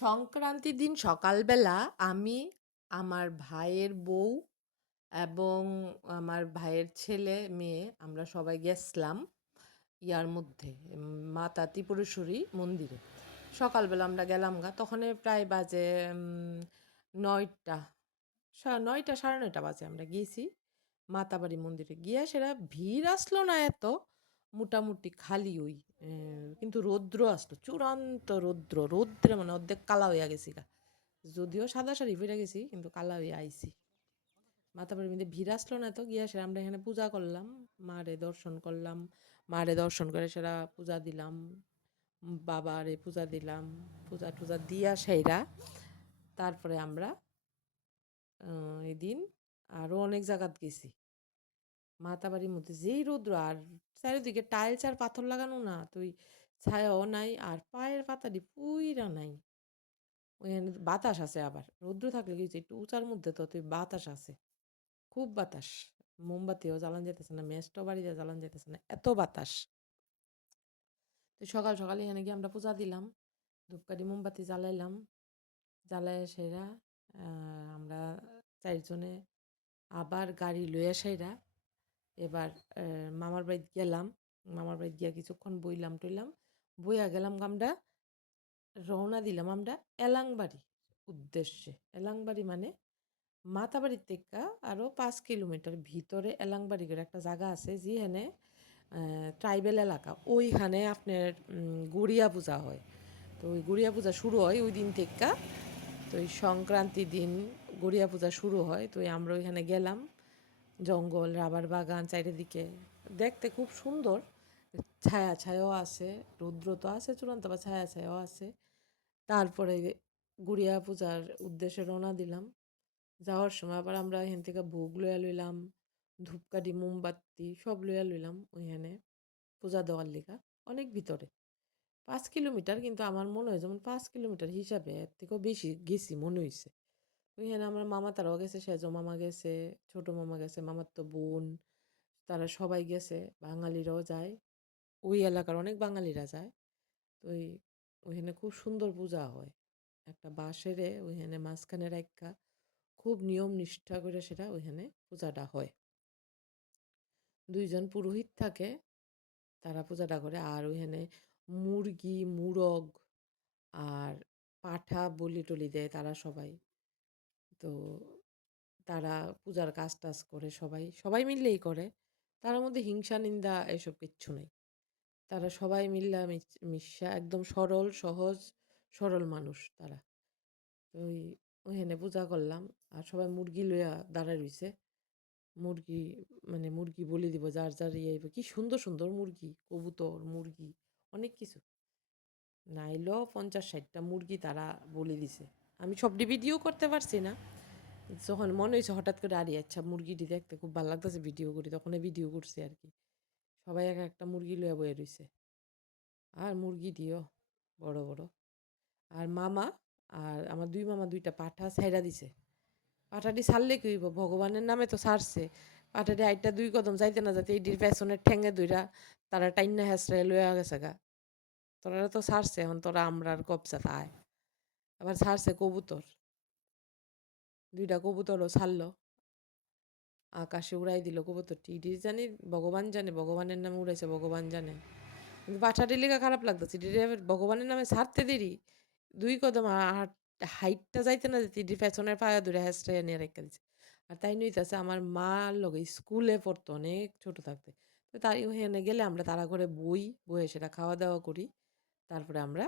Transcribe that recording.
সংক্রান্তির দিন সকালবেলা আমি আমার ভাইয়ের বউ এবং আমার ভাইয়ের ছেলে মেয়ে আমরা সবাই গেছলাম ইয়ার মধ্যে মাতা ত্রিপুরেশ্বরী মন্দিরে। সকালবেলা আমরা গেলাম গা, তখন প্রায় বাজে ৯টা, ৯টা ৯:৩০ বাজে আমরা গিয়েছি মাতাবাড়ি মন্দিরে। গিয়া সেটা ভিড় আসলো না এত, মোটামুটি খালি ওই কিন্তু রৌদ্র আসলো, চূড়ান্ত রৌদ্র, রৌদ্রে মানে অর্ধেক কালা হইয়া গেছি গা। যদিও সাদা শাড়ি পরে গেছি কিন্তু কালা হইয়া আইছি। মাতাবাড়ির মধ্যে ভিড় আসলো না, তো গিয়া সেরা আমরা এখানে পূজা করলাম, মারে দর্শন করলাম, মারে দর্শন করে সেরা পূজা দিলাম, বাবারে পূজা দিলাম, পূজা টুজা দিয়া সেইরা তারপরে আমরা এদিন আরও অনেক জায়গাত গেছি। মাতাবাড়ির মধ্যে যেই রৌদ্র, আর চারিদিকে টাইলস আর পাথর লাগানো না, তুই ছায়াও নাই আর পায়ের পাতাটি পুইরা নাই। ওইখানে বাতাস আছে, আবার রৌদ্র থাকলে কি হইছে, একটু উঁচার মধ্যে তো তুই বাতাস আছে, খুব বাতাস। মোমবাতিও জ্বালান যেতেছে না, মেজটাও বাড়িতে জ্বালান যেতেছে না, এত বাতাস। তো সকাল সকাল এখানে গিয়ে আমরা পূজা দিলাম, ধূপকাঠি মোমবাতি জ্বালাইলাম, জ্বালায় সেরা আমরা চারজনে আবার গাড়ি লইয়া সেরা এবার মামার বাড়িতে গেলাম। মামার বাড়িতে গিয়া কিছুক্ষণ বইলাম টইলাম, বইয়া গেলাম আমরা, রওনা দিলাম আমরা এলাংবাড়ি উদ্দেশ্যে। এলাংবাড়ি মানে মাতাবাড়ির থেকে আরও 5 কিলোমিটার ভিতরে এলাংবাড়ি করে একটা জায়গা আছে, যেখানে ট্রাইবেল এলাকা, ওইখানে আপনার গড়িয়া পূজা হয়। তো ওই গড়িয়া পূজা শুরু হয় ওই দিন থেকে। তো ওই সংক্রান্তির দিন গড়িয়া পূজা শুরু হয়। তো আমরা ওইখানে গেলাম, জঙ্গল, রাবার বাগান চারিদিকে, দেখতে খুব সুন্দর। ছায়া ছায়াও আছে, রৌদ্র তো আছে চূড়ান্ত, বা ছায়া ছায়াও আছে। তারপরে গুড়িয়া পূজার উদ্দেশ্যে রওনা দিলাম। যাওয়ার সময় আবার আমরা এখান থেকে ভোগ লইয়া লইলাম, ধূপকাঠি মোমবাতি সব লইয়া লইলাম ওইখানে পূজা দেওয়ার লিগা। অনেক ভিতরে, 5 কিলোমিটার, কিন্তু আমার মনে হয় যেমন 5 কিলোমিটার হিসাবে এর থেকেও বেশি গেছি মনে হয়েছে। ওইখানে আমার মামা তারাও গেছে, সেজো মামা গেছে, ছোট মামা গেছে, মামার তো বোন, তারা সবাই গেছে, বাঙালিরাও যায়, ওই এলাকার অনেক বাঙালিরা যায়। তো ওইখানে খুব সুন্দর পূজা হয়। একটা বাঁশেরে ওইখানে মাঝখানে রাইখা খুব নিয়ম নিষ্ঠা করে সেটা ওইখানে পূজাটা হয়। 2জন পুরোহিত থাকে, তারা পূজাটা করে। আর ওইখানে মুরগি, মুরগ আর পাঠা বলি টলি দেয় তারা সবাই। তো তারা পূজার কাজ টাজ করে, সবাই সবাই মিললেই করে, তার মধ্যে হিংসা নিন্দা এসব কিচ্ছু নেই। তারা সবাই মিল্লা মিশা একদম সরল সহজ সরল মানুষ তারা। তো ওইখানে পূজা করলাম, আর সবাই মুরগি লইয়া দাঁড়ায় রইছে। মুরগি মানে মুরগি বলি দিব, যার যার ইয়ে কি সুন্দর সুন্দর মুরগি, কবুতর, মুরগি, অনেক কিছু, নাইলেও 50-60টা মুরগি তারা বলি দিছে। আমি সবটি ভিডিও করতে পারছি না, যখন মনে হয়েছে হঠাৎ করে আরে আচ্ছা মুরগিটি দেখতে খুব ভালো লাগতেছে ভিডিও করি, তখন ভিডিও করছি আর কি। সবাই এক একটা মুরগি লইয়া বয়ে রইছে, আর মুরগি দিও বড় বড়। আর মামা, আর আমার 2 মামা 2টা পাঠা ছাইড়া দিছে। পাঠাটি ছাড়লে কি হইব, ভগবানের নামে তো ছাড়ছে। পাঠাটি আইটা 2 কদম যাইতে না যাইতে এটির পেছনের ঠ্যাঙে ধইরা তারা টাইন্না হেঁচড়ায় লইয়া গেছে গা। তোরা তো ছাড়ছে, এখন তোরা আমরার কবজাত আয়। আবার ছাড়ছে কবুতর, 2টা কবুতরও ছাড়লো, আকাশে উড়াই দিল কবুতরটি। ইডির জানি ভগবান জানে, ভগবানের নামে উড়াইছে ভগবান জানে। কিন্তু পাঠাটির লিগা খারাপ লাগতেছে, ইডিরে ভগবানের নামে ছাড়তে দেরি, 2 কদম হাইটটা যাইতে না যেতে ইডির পেছনের পায়া ধরে হেঁচড়াইয়া নিয়ে রেখে দিছে। আর তাই নইতাছে আমার মার লগে স্কুলে পড়তো অনেক ছোট থাকতে। তো তাই ওখানে গেলে আমরা তারা করে বই, বইয়ে সেটা খাওয়া দাওয়া করি, তারপরে আমরা